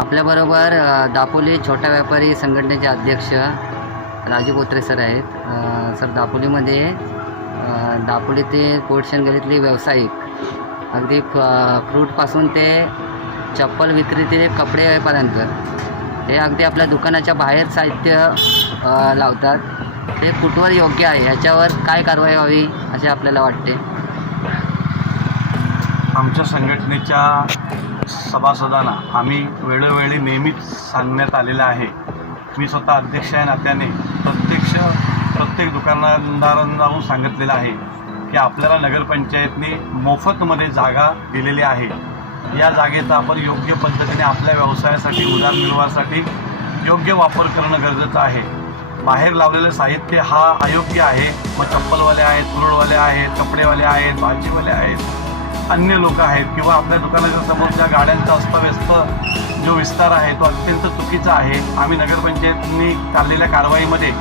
आपल्याबरोबर दापोली छोटा व्यापारी संघटनेचे अध्यक्ष राजू बोत्रे सर आहेत. सर, दापोलीमध्ये दापोली ते कोटशन गल्लीतले व्यावसायिक अगदी फ्रूटपासून ते चप्पल विक्री ते कपडेपर्यंत हे अगदी आपल्या दुकानाच्या बाहेर साहित्य लावतात. ते कुठवर योग्य आहे याच्यावर काय कारवाई व्हावी असे आपल्याला वाटते? आमच्या संघटनेच्या सभासदांना आम्ही वेळोवेळी नेहमीच सांगण्यात आलेलं आहे. मी स्वतः अध्यक्ष या नात्याने प्रत्येक दुकानदारांना जाऊन सांगितलेलं आहे की आपल्याला नगरपंचायतने मोफतमध्ये जागा दिलेली आहे. या जागेचा आपण योग्य पद्धतीने आपल्या व्यवसायासाठी उदरनिर्वाहासाठी योग्य वापर करणं गरजेचं आहे. बाहेर लावलेलं साहित्य हा अयोग्य आहे. मग चप्पलवाले आहेत, फ्रूटवाले आहेत, कपडेवाले आहेत, भाजीवाले आहेत, अन्य लोक आहेत किंवा आपल्या दुकानाच्या समोर ज्या गाड्यांचा अस्तव्यस्त जो विस्तार आहे तो अत्यंत चुकीचा आहे. आम्ही नगरपंचायतनी काढलेल्या कारवाईमध्ये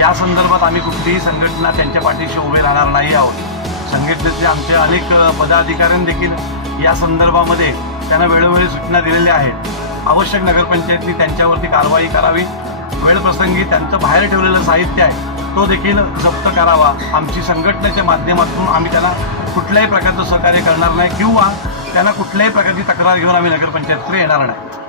या संदर्भात आम्ही कुठलीही संघटना त्यांच्या पाठीशी उभे राहणार नाही आहोत. संघटनेचे आमचे अनेक पदाधिकाऱ्यांनी देखील या संदर्भामध्ये त्यांना वेळोवेळी सूचना दिलेल्या आहेत. आवश्यक नगरपंचायतनी त्यांच्यावरती कारवाई करावी. वेळप्रसंगी त्यांचं बाहेर ठेवलेलं साहित्य आहे तो देखील जप्त करावा. आमची संघटनेच्या माध्यमातून आम्ही त्यांना कुठल्याही प्रकारचं सहकार्य करणार नाही किंवा त्यांना कुठल्याही प्रकारची तक्रार घेऊन आम्ही नगरपंचायतकडे येणार नाही.